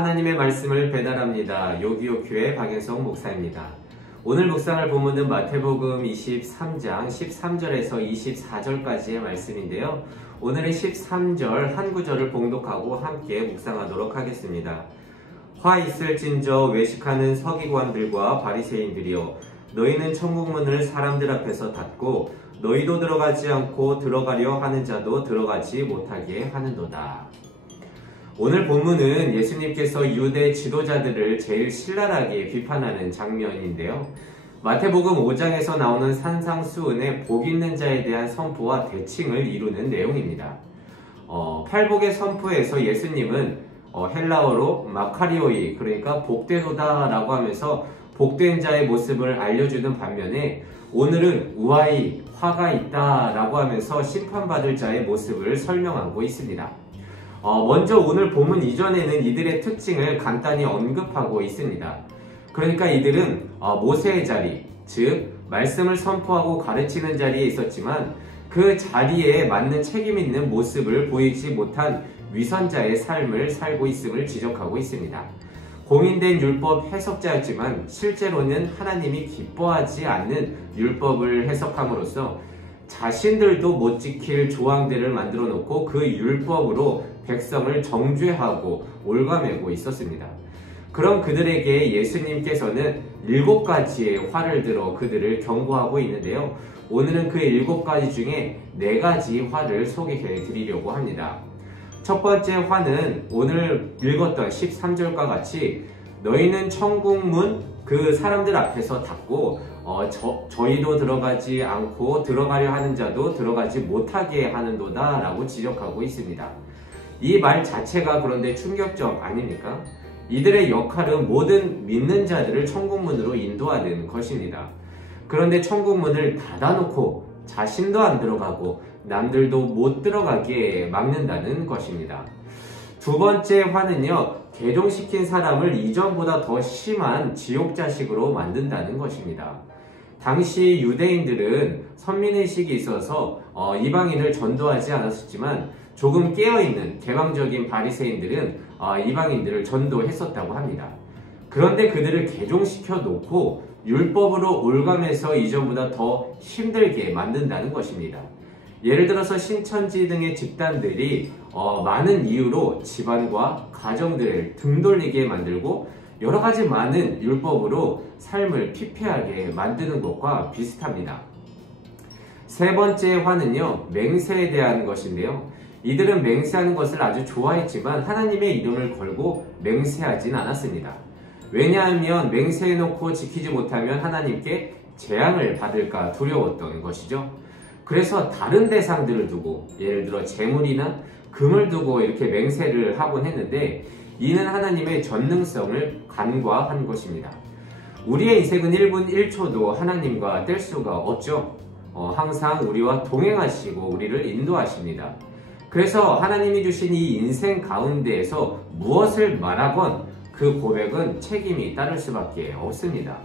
하나님의 말씀을 배달합니다. 요기요큐의 박인성 목사입니다. 오늘 묵상할 본문은 마태복음 23장 13절에서 24절까지의 말씀인데요. 오늘의 13절 한 구절을 봉독하고 함께 묵상하도록 하겠습니다. 화 있을진저 외식하는 서기관들과 바리새인들이여, 너희는 천국문을 사람들 앞에서 닫고 너희도 들어가지 않고 들어가려 하는 자도 들어가지 못하게 하는도다. 오늘 본문은 예수님께서 유대 지도자들을 제일 신랄하게 비판하는 장면인데요. 마태복음 5장에서 나오는 산상수훈의 복 있는 자에 대한 선포와 대칭을 이루는 내용입니다. 팔복의 선포에서 예수님은 헬라어로 마카리오이, 그러니까 복되도다 라고 하면서 복된 자의 모습을 알려주는 반면에, 오늘은 우아이, 화가 있다 라고 하면서 심판받을 자의 모습을 설명하고 있습니다. 먼저 오늘 본문 이전에는 이들의 특징을 간단히 언급하고 있습니다. 그러니까 이들은 모세의 자리, 즉 말씀을 선포하고 가르치는 자리에 있었지만 그 자리에 맞는 책임 있는 모습을 보이지 못한 위선자의 삶을 살고 있음을 지적하고 있습니다. 공인된 율법 해석자였지만 실제로는 하나님이 기뻐하지 않는 율법을 해석함으로써 자신들도 못 지킬 조항들을 만들어 놓고 그 율법으로 백성을 정죄하고 올가매고 있었습니다. 그럼 그들에게 예수님께서는 7가지의 화를 들어 그들을 경고하고 있는데요. 오늘은 그 7가지 중에 4가지 화를 소개해 드리려고 합니다. 첫 번째 화는 오늘 읽었던 13절과 같이 너희는 천국문 그 사람들 앞에서 닫고 저희도 들어가지 않고 들어가려 하는 자도 들어가지 못하게 하는도다 라고 지적하고 있습니다. 이 말 자체가 그런데 충격적 아닙니까? 이들의 역할은 모든 믿는 자들을 천국문으로 인도하는 것입니다. 그런데 천국문을 닫아놓고 자신도 안 들어가고 남들도 못 들어가게 막는다는 것입니다. 두 번째 화는요, 개종시킨 사람을 이전보다 더 심한 지옥자식으로 만든다는 것입니다. 당시 유대인들은 선민의식이 있어서 이방인을 전도하지 않았었지만 조금 깨어있는 개방적인 바리새인들은 이방인들을 전도했었다고 합니다. 그런데 그들을 개종시켜 놓고 율법으로 올가매서 이전보다 더 힘들게 만든다는 것입니다. 예를 들어서 신천지 등의 집단들이 많은 이유로 집안과 가정들을 등 돌리게 만들고 여러 가지 많은 율법으로 삶을 피폐하게 만드는 것과 비슷합니다. 세 번째 화는요, 맹세에 대한 것인데요. 이들은 맹세하는 것을 아주 좋아했지만 하나님의 이름을 걸고 맹세하진 않았습니다. 왜냐하면 맹세해놓고 지키지 못하면 하나님께 재앙을 받을까 두려웠던 것이죠. 그래서 다른 대상들을 두고, 예를 들어 재물이나 금을 두고 이렇게 맹세를 하곤 했는데, 이는 하나님의 전능성을 간과한 것입니다. 우리의 인생은 1분 1초도 하나님과 뗄 수가 없죠. 항상 우리와 동행하시고 우리를 인도하십니다. 그래서 하나님이 주신 이 인생 가운데에서 무엇을 말하건 그 고백은 책임이 따를 수밖에 없습니다.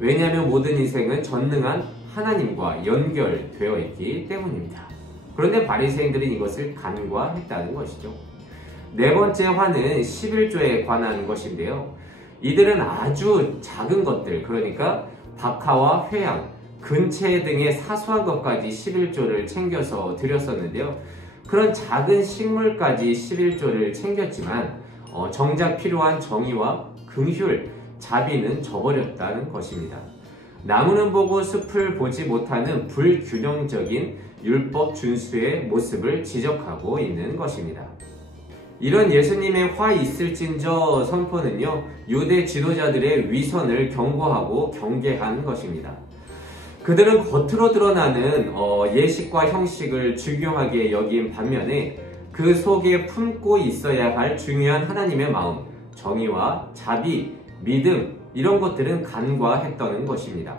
왜냐하면 모든 인생은 전능한 하나님과 연결되어 있기 때문입니다. 그런데 바리새인들은 이것을 간과했다는 것이죠. 네 번째 화는 11조에 관한 것인데요. 이들은 아주 작은 것들, 그러니까 박하와 회양, 근체 등의 사소한 것까지 11조를 챙겨서 드렸었는데요. 그런 작은 식물까지 11조를 챙겼지만 정작 필요한 정의와 긍휼, 자비는 저버렸다는 것입니다. 나무는 보고 숲을 보지 못하는 불균형적인 율법 준수의 모습을 지적하고 있는 것입니다. 이런 예수님의 화 있을진저 선포는요, 유대 지도자들의 위선을 경고하고 경계한 것입니다. 그들은 겉으로 드러나는 예식과 형식을 중요하게 여긴 반면에 그 속에 품고 있어야 할 중요한 하나님의 마음, 정의와 자비, 믿음, 이런 것들은 간과했다는 것입니다.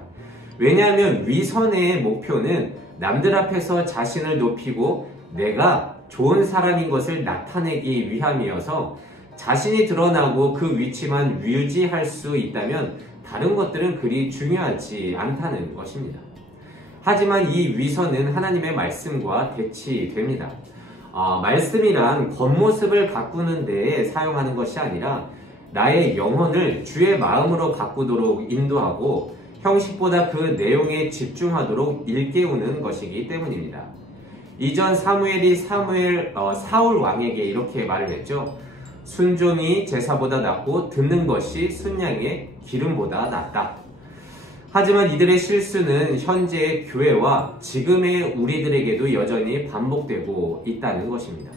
왜냐하면 위선의 목표는 남들 앞에서 자신을 높이고 내가 좋은 사람인 것을 나타내기 위함이어서 자신이 드러나고 그 위치만 유지할 수 있다면 다른 것들은 그리 중요하지 않다는 것입니다. 하지만 이 위선은 하나님의 말씀과 대치됩니다. 말씀이란 겉모습을 가꾸는 데에 사용하는 것이 아니라 나의 영혼을 주의 마음으로 가꾸도록 인도하고 형식보다 그 내용에 집중하도록 일깨우는 것이기 때문입니다. 이전 사무엘이 사울 왕에게 이렇게 말을 했죠. 순종이 제사보다 낫고 듣는 것이 순양의 기름보다 낫다. 하지만 이들의 실수는 현재의 교회와 지금의 우리들에게도 여전히 반복되고 있다는 것입니다.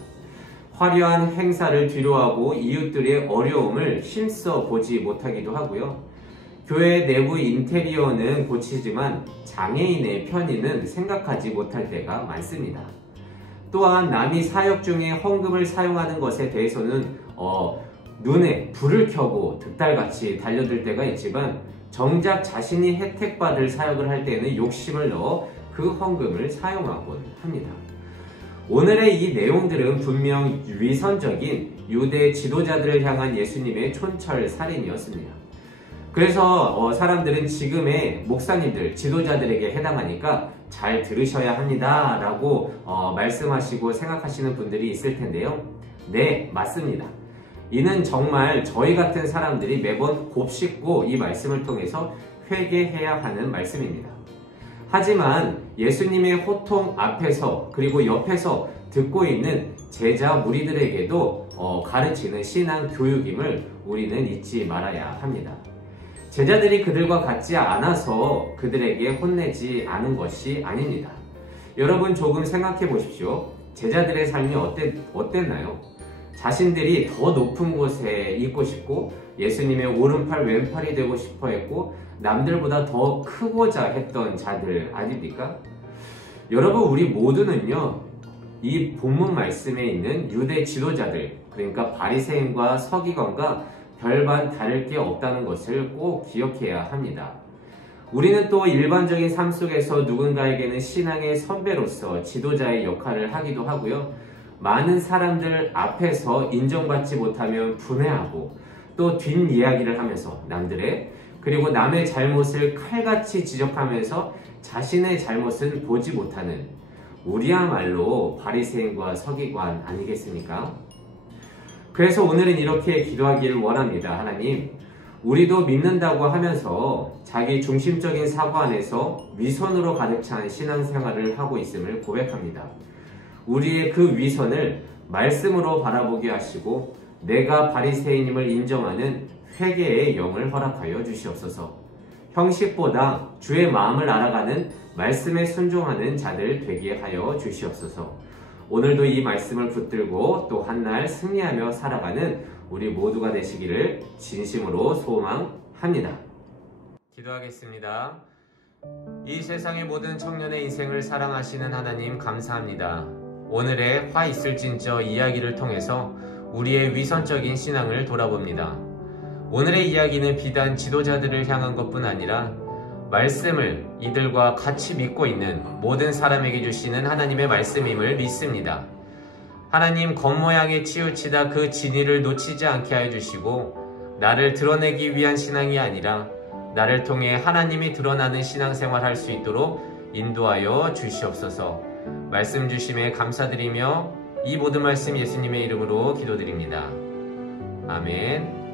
화려한 행사를 뒤로하고 이웃들의 어려움을 힘써 보지 못하기도 하고요. 교회 내부 인테리어는 고치지만 장애인의 편의는 생각하지 못할 때가 많습니다. 또한 남이 사역 중에 헌금을 사용하는 것에 대해서는 눈에 불을 켜고 득달같이 달려들 때가 있지만 정작 자신이 혜택받을 사역을 할 때는 욕심을 넣어 그 헌금을 사용하곤 합니다. 오늘의 이 내용들은 분명 위선적인 유대 지도자들을 향한 예수님의 촌철살인이었습니다. 그래서 사람들은 지금의 목사님들, 지도자들에게 해당하니까 잘 들으셔야 합니다 라고 말씀하시고 생각하시는 분들이 있을 텐데요. 네, 맞습니다. 이는 정말 저희 같은 사람들이 매번 곱씹고 이 말씀을 통해서 회개해야 하는 말씀입니다. 하지만 예수님의 호통 앞에서 그리고 옆에서 듣고 있는 제자 무리들에게도 가르치는 신앙 교육임을 우리는 잊지 말아야 합니다. 제자들이 그들과 같지 않아서 그들에게 혼내지 않은 것이 아닙니다. 여러분 조금 생각해 보십시오. 제자들의 삶이 어땠나요? 자신들이 더 높은 곳에 있고 싶고 예수님의 오른팔 왼팔이 되고 싶어 했고 남들보다 더 크고자 했던 자들 아닙니까? 여러분 우리 모두는요 이 본문 말씀에 있는 유대 지도자들 그러니까 바리새인과 서기관과 별반 다를 게 없다는 것을 꼭 기억해야 합니다. 우리는 또 일반적인 삶 속에서 누군가에게는 신앙의 선배로서 지도자의 역할을 하기도 하고요. 많은 사람들 앞에서 인정받지 못하면 분해하고 또 뒷이야기를 하면서 그리고 남의 잘못을 칼같이 지적하면서 자신의 잘못은 보지 못하는 우리야말로 바리새인과 서기관 아니겠습니까? 그래서 오늘은 이렇게 기도하기를 원합니다. 하나님, 우리도 믿는다고 하면서 자기 중심적인 사고 안에서 위선으로 가득 찬 신앙생활을 하고 있음을 고백합니다. 우리의 그 위선을 말씀으로 바라보게 하시고 내가 바리새인임을 인정하는 회개의 영을 허락하여 주시옵소서. 형식보다 주의 마음을 알아가는 말씀에 순종하는 자들 되게 하여 주시옵소서. 오늘도 이 말씀을 붙들고 또 한날 승리하며 살아가는 우리 모두가 되시기를 진심으로 소망합니다. 기도하겠습니다. 이 세상의 모든 청년의 인생을 사랑하시는 하나님 감사합니다. 오늘의 화 있을진저 이야기를 통해서 우리의 위선적인 신앙을 돌아봅니다. 오늘의 이야기는 비단 지도자들을 향한 것뿐 아니라 말씀을 이들과 같이 믿고 있는 모든 사람에게 주시는 하나님의 말씀임을 믿습니다. 하나님, 겉모양에 치우치다 그 진리를 놓치지 않게 하여 주시고 나를 드러내기 위한 신앙이 아니라 나를 통해 하나님이 드러나는 신앙생활 할 수 있도록 인도하여 주시옵소서. 말씀 주심에 감사드리며 이 모든 말씀 예수님의 이름으로 기도드립니다. 아멘.